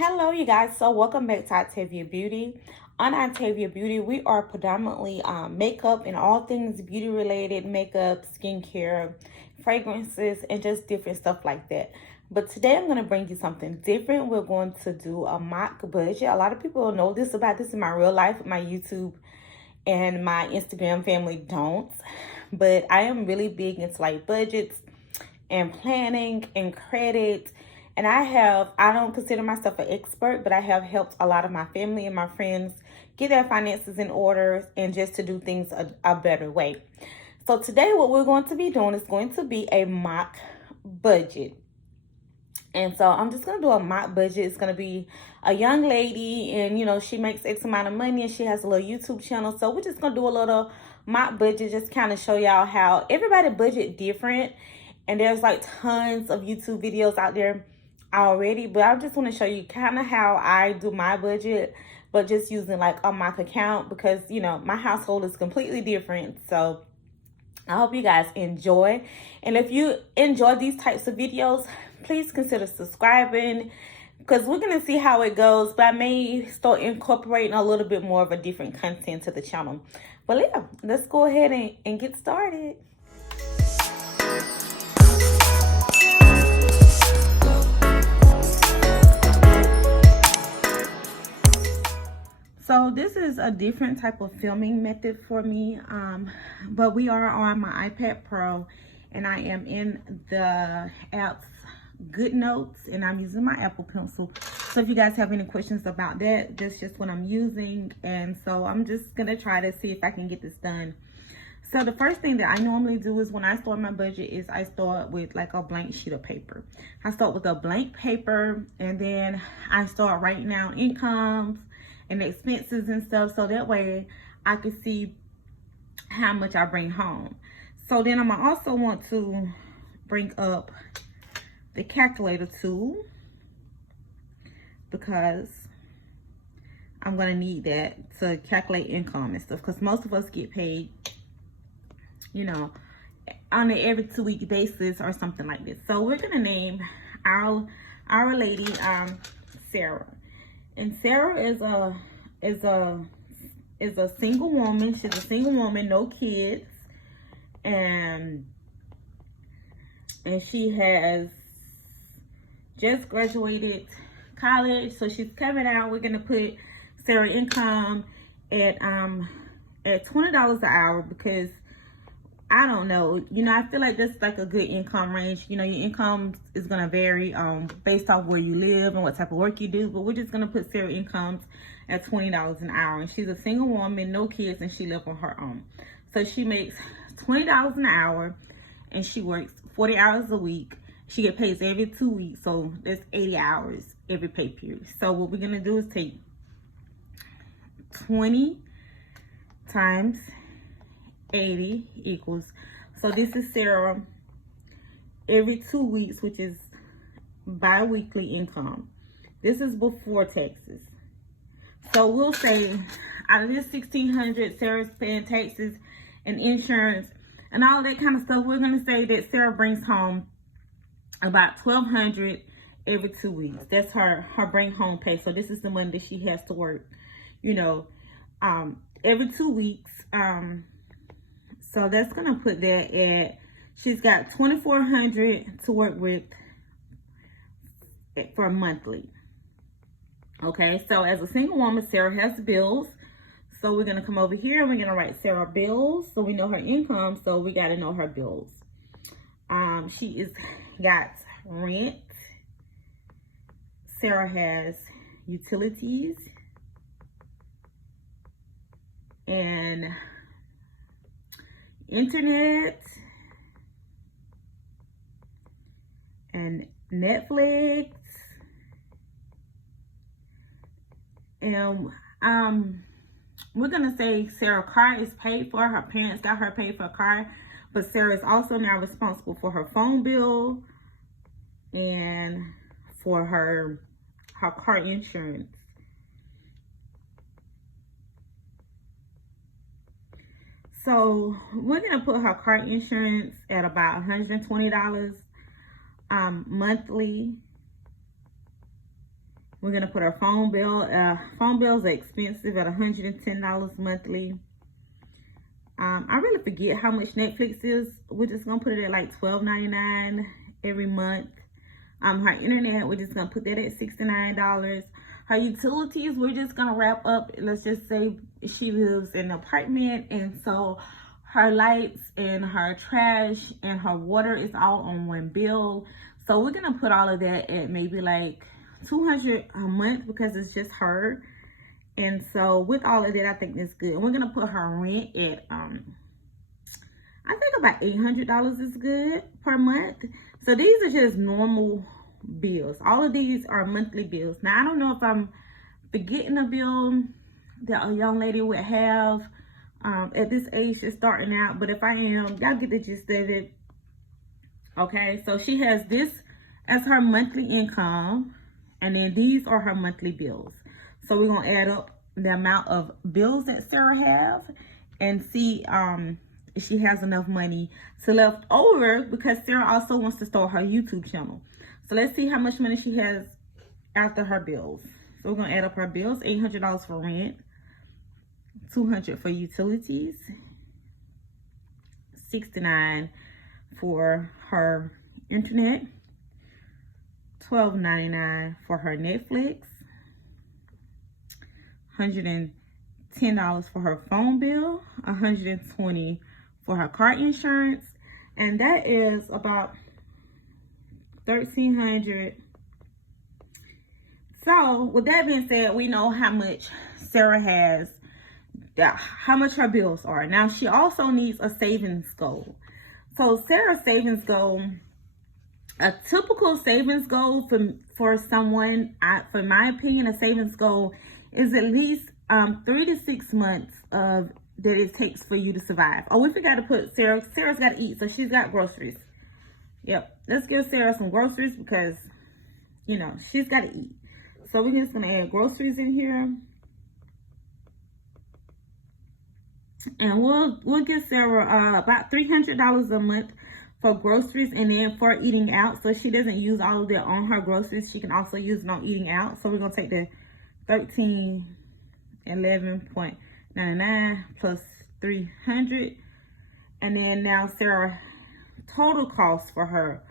Hello, you guys. So welcome back to Octavia Beauty. On Octavia Beauty, we are predominantly makeup and all things beauty related, makeup, skincare, fragrances, and just different stuff like that. But today I'm going to bring you something different. We're going to do a mock budget. A lot of people know this about this in my real life, my YouTube and my Instagram family don't. But I am really big into like budgets and planning and credit. And I don't consider myself an expert, but I have helped a lot of my family and my friends get their finances in order and just to do things a better way. So today what we're going to be doing is going to be a mock budget. And so I'm just going to do a mock budget. It's going to be a young lady and, she makes X amount of money and she has a little YouTube channel. So we're just going to do a little mock budget, just kind of show y'all how everybody budget different. And there's like tons of YouTube videos out there already, but I just want to show you kind of how I do my budget, but just using like a mock account because, my household is completely different. So I hope you guys enjoy. And if you enjoy these types of videos, please consider subscribing because we're going to see how it goes. But I may start incorporating a little bit more of a different content to the channel. But yeah, let's go ahead and get started. So this is a different type of filming method for me, but we are on my iPad Pro and I am in the app's Good Notes and I'm using my Apple Pencil. So if you guys have any questions about that, that's just what I'm using. And so I'm just gonna try to see if I can get this done. So the first thing that I normally do is when I start my budget is I start with like a blank sheet of paper. I start with a blank paper and then I start writing down incomes and expenses and stuff, so that way I can see how much I bring home. So then I'm gonna also want to bring up the calculator tool because I'm gonna need that to calculate income and stuff, because most of us get paid, on an every 2 week basis or something like this. So we're gonna name our lady Sarah. And Sarah is a single woman. She's a single woman, no kids, and she has just graduated college. So she's coming out. We're gonna put Sarah income at $20 an hour because I don't know, I feel like that's like a good income range. Your income is going to vary based off where you live and what type of work you do. But we're just going to put Sarah incomes at $20 an hour. And she's a single woman, no kids, and she lives on her own. So she makes $20 an hour and she works 40 hours a week. She gets paid every 2 weeks. So that's 80 hours every pay period. So what we're going to do is take 20 times 80 equals, so this is Sarah every 2 weeks, which is bi-weekly income. This is before taxes. So we'll say out of this $1,600, Sarah's paying taxes and insurance and all that kind of stuff. We're going to say that Sarah brings home about $1,200 every 2 weeks. That's her bring home pay. So this is the money that she has to work, every 2 weeks. So that's going to put that at, she's got $2,400 to work with for monthly. Okay, so as a single woman, Sarah has bills. So we're going to come over here and we're going to write Sarah bills. So we know her income, so we got to know her bills. She got rent. Sarah has utilities. And internet and Netflix, and we're gonna say Sarah's car is paid for. Her parents got her paid for a car, but Sarah is also now responsible for her phone bill and for her car insurance. So we're gonna put her car insurance at about $120 monthly, We're gonna put our phone bill. Phone bills are expensive at $110 monthly. I really forget how much Netflix is. We're just gonna put it at like $12.99 every month. Her internet, we're just gonna put that at $69. Her utilities, we're just gonna wrap up. Let's just say she lives in an apartment, and so her lights and her trash and her water is all on one bill. So we're gonna put all of that at maybe like $200 a month because it's just her. And so with all of that, I think that's good. And we're gonna put her rent at I think about $800 is good per month. So these are just normal bills. All of these are monthly bills. Now I don't know if I'm forgetting a bill that a young lady would have at this age, just starting out. But if I am, y'all get the gist of it. Okay, so she has this as her monthly income, and then these are her monthly bills. So we're gonna add up the amount of bills that Sarah have and see if she has enough money to left over, because Sarah also wants to start her YouTube channel. So let's see how much money she has after her bills. So we're gonna add up her bills: $800 for rent, $200 for utilities, $69 for her internet, $12.99 for her Netflix, $110 for her phone bill, $120 for her car insurance, and that is about $1,300. So with that being said, we know how much Sarah has, how much her bills are. Now she also needs a savings goal. So Sarah's savings goal, a typical savings goal for someone, for my opinion, a savings goal is at least 3 to 6 months of that it takes for you to survive. Oh, we forgot to put Sarah's got to eat, so she's got groceries. Yep, let's give Sarah some groceries because, you know, she's got to eat. So we're just gonna add groceries in here, and we'll give Sarah about $300 a month for groceries, and then for eating out, so she doesn't use all of that on her groceries. She can also use it on eating out. So we're gonna take the $1,311.99 plus $300, and then now Sarah total cost for her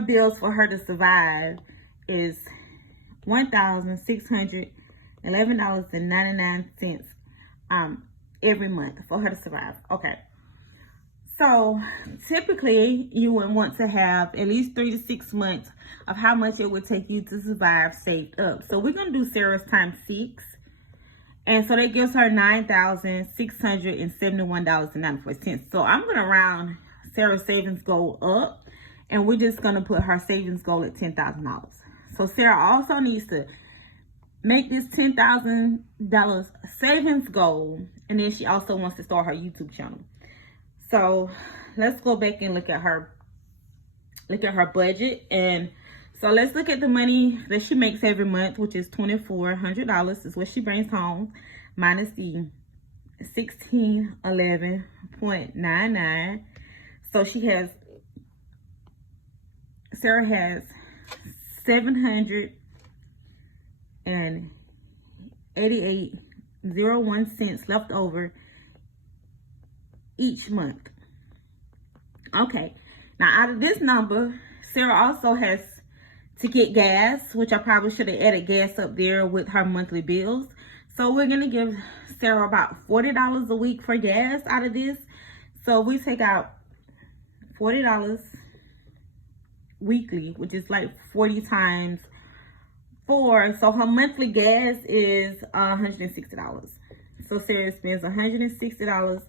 bills for her to survive is $1,611.99 every month for her to survive. Okay, so typically you would want to have at least 3 to 6 months of how much it would take you to survive saved up. So we're gonna do Sarah's times 6, and so that gives her $9,671.94. So I'm gonna round Sarah's savings goal up, and we're just gonna put her savings goal at $10,000. So Sarah also needs to make this $10,000 savings goal, and then she also wants to start her YouTube channel. So let's go back and look at her budget. And so let's look at the money that she makes every month, which is $2,400 is what she brings home, minus the $1,611.99. So Sarah has $788.01 left over each month. Okay, now out of this number, Sarah also has to get gas, which I probably should have added gas up there with her monthly bills. So we're gonna give Sarah about $40 a week for gas out of this. So we take out $40 weekly, which is like 40 times 4. So her monthly gas is $160. So Sarah spends $160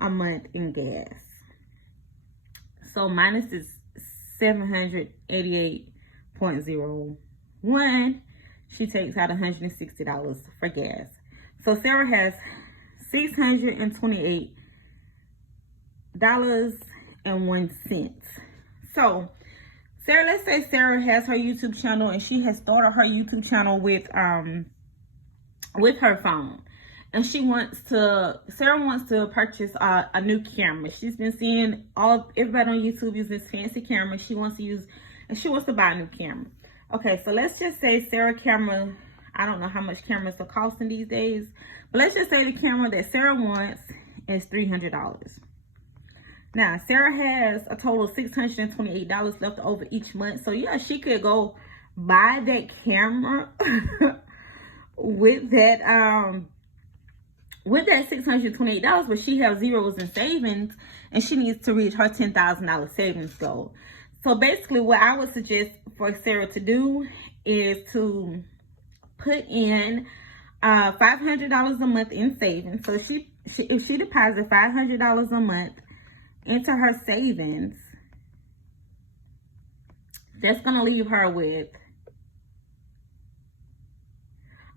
a month in gas. So minus is $788.01. She takes out $160 for gas. So Sarah has $628.01. So Sarah, let's say Sarah has her YouTube channel, and she has started her YouTube channel with her phone, and Sarah wants to purchase a new camera. She's been seeing everybody on YouTube use this fancy camera. She wants to buy a new camera. Okay, so let's just say Sarah camera, I don't know how much cameras are costing these days, but let's just say the camera that Sarah wants is $300. Now, Sarah has a total of $628 left over each month. So yeah, she could go buy that camera with that $628, but she has zeros in savings and she needs to reach her $10,000 savings goal. So basically what I would suggest for Sarah to do is to put in $500 a month in savings. So if she deposits $500 a month into her savings, that's gonna leave her with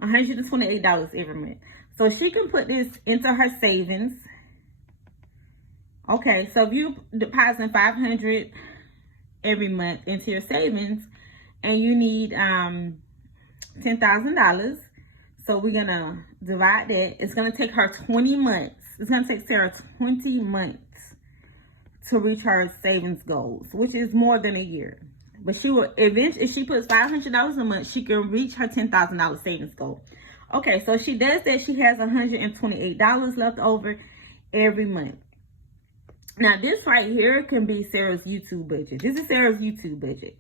$128 every month. So she can put this into her savings. Okay, so if you deposit $500 every month into your savings and you need $10,000, so we're gonna divide that. It's gonna take her 20 months. It's gonna take Sarah 20 months to reach her savings goals, which is more than a year. But she will eventually, if she puts $500 a month, she can reach her $10,000 savings goal. Okay, so she does that. She has $128 left over every month. Now, this right here can be Sarah's YouTube budget. This is Sarah's YouTube budget.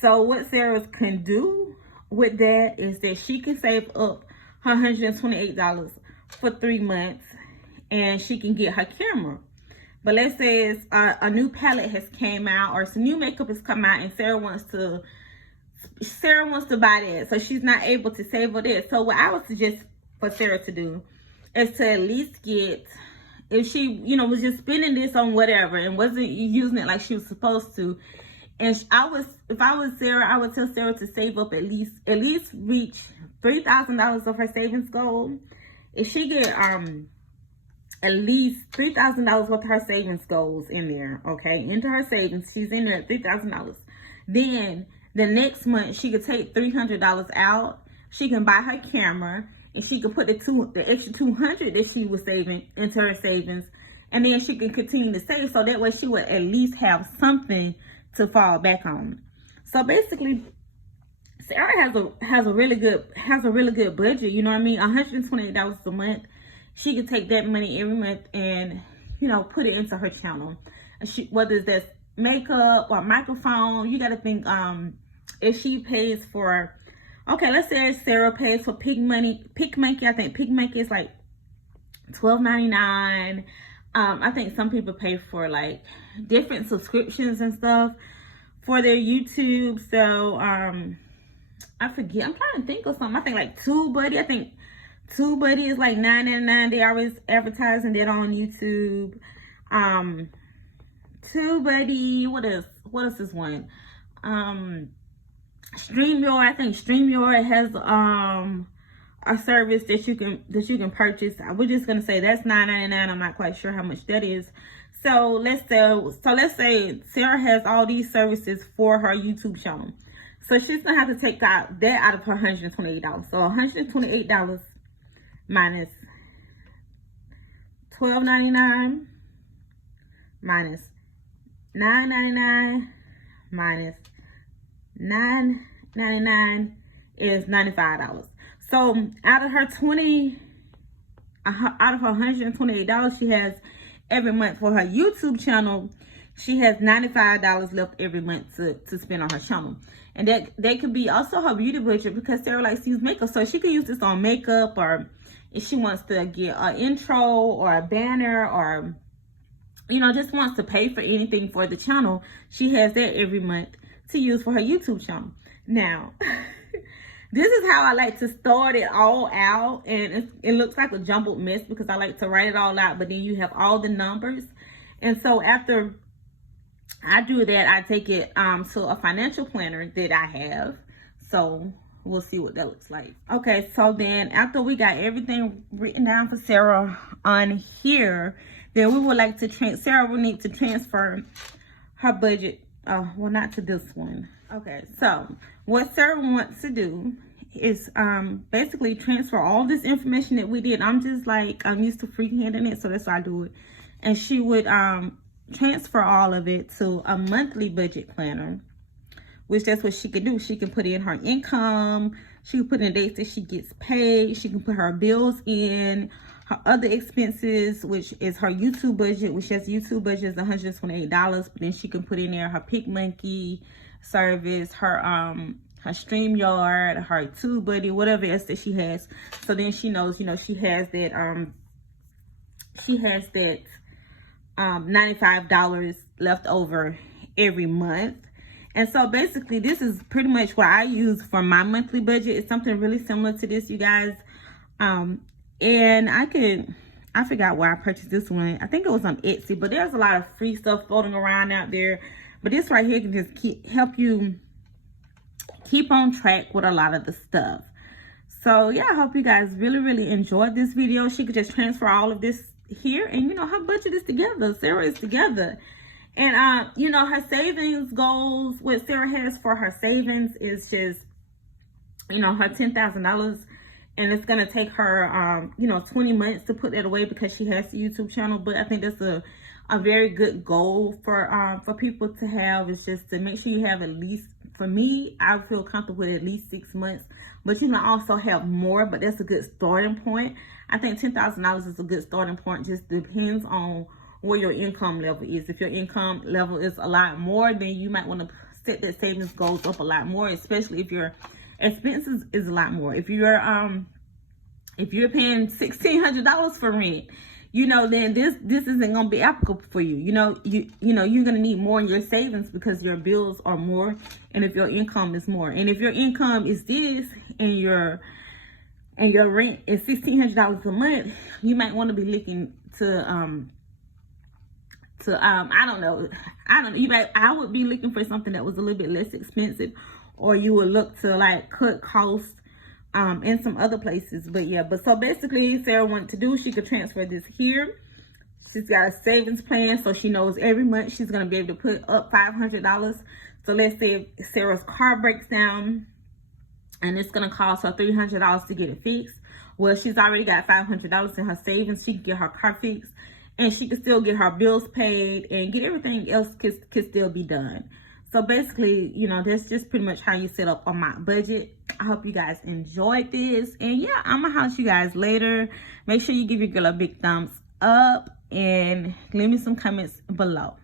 So what Sarah can do with that is that she can save up her $128 for 3 months and she can get her camera. But let's say it's, a new palette has came out or some new makeup has come out and Sarah wants to buy that. So she's not able to save for that. So what I would suggest for Sarah to do is to at least get, if she, you know, was just spending this on whatever and wasn't using it like she was supposed to. And if I was Sarah, I would tell Sarah to save up at least reach $3,000 of her savings goal. If she get, at least $3,000 worth of her savings goals in there, okay, into her savings, she's in there at $3,000. Then the next month she could take $300 out. She can buy her camera and she can put the extra $200 that she was saving into her savings, and then she can continue to save. So that way she would at least have something to fall back on. So basically, Sarah has a really good budget. You know what I mean? $128 a month. She could take that money every month and, you know, put it into her channel. Whether that's makeup or microphone, you got to think, if she pays for, okay, let's say Sarah pays for PicMonkey. I think PicMonkey is like $12.99. I think some people pay for like different subscriptions and stuff for their YouTube. So, I forget. I'm trying to think of something. I think like TubeBuddy. I think TubeBuddy is like $9.99. They always advertising that on YouTube. TubeBuddy. What else is one? StreamYard. I think StreamYard has a service that you can purchase. We're just gonna say that's $9.99. I'm not quite sure how much that is. So let's say Sarah has all these services for her YouTube channel. So she's gonna have to take that out of her $128. So $128 minus $12.99 minus $9.99 minus $9.99 is $95. So out of her $128 she has every month for her YouTube channel, she has $95 left every month to spend on her channel. And that could be also her beauty budget, because Sarah likes to use makeup. So she could use this on makeup, or if she wants to get an intro or a banner, or, you know, just wants to pay for anything for the channel, she has that every month to use for her YouTube channel. Now, this is how I like to start it all out, and it looks like a jumbled mess because I like to write it all out, but then you have all the numbers. And so after I do that, I take it to a financial planner that I have. So we'll see what that looks like. Okay, so then after we got everything written down for Sarah on here, then we would like to Sarah will need to transfer her budget. Well, not to this one. Okay, so what Sarah wants to do is basically transfer all this information that we did. I'm just like, I'm used to freehanding it, so that's why I do it. And she would transfer all of it to a monthly budget planner, which that's what she can do. She can put in her income. She can put in dates that she gets paid. She can put her bills in, her other expenses, which is her YouTube budget, which has YouTube budget is $128. But then she can put in there her PicMonkey service, her StreamYard, her TubeBuddy, whatever else that she has. So then she knows, you know, she has that $95 left over every month. And so basically this is pretty much what I use for my monthly budget. It's something really similar to this, you guys. And I forgot where I purchased this one. I think it was on Etsy, but there's a lot of free stuff floating around out there. But this right here can just help you keep on track with a lot of the stuff. So yeah, I hope you guys really enjoyed this video. She could just transfer all of this here, and you know, her budget is together. Sarah is together. And you know, her savings goals, what Sarah has for her savings is just, you know, her $10,000, and it's gonna take her you know, 20 months to put that away because she has the YouTube channel. But I think that's a very good goal for people to have, is just to make sure you have at least, for me, I feel comfortable with at least 6 months, but you can also have more, but that's a good starting point. I think $10,000 is a good starting point. Just depends on where your income level is. If your income level is a lot more, then you might want to set that savings goals up a lot more, especially if your expenses is a lot more. If you're paying $1,600 for rent, you know, then this isn't gonna be applicable for you. You know, you're gonna need more in your savings because your bills are more, and if your income is more, and if your income is this, and your rent is $1,600 a month, you might want to be looking to I would be looking for something that was a little bit less expensive, or you would look to like cut costs in some other places. But yeah, but so basically Sarah wanted to do, she could transfer this here. She's got a savings plan, so she knows every month she's going to be able to put up $500. So let's say if Sarah's car breaks down and it's going to cost her $300 to get it fixed. Well, she's already got $500 in her savings. She can get her car fixed, and she can still get her bills paid, and get everything else could still be done. So basically, you know, that's just pretty much how you set up on my budget. I hope you guys enjoyed this. And yeah, I'm gonna house you guys later. Make sure you give your girl a big thumbs up and leave me some comments below.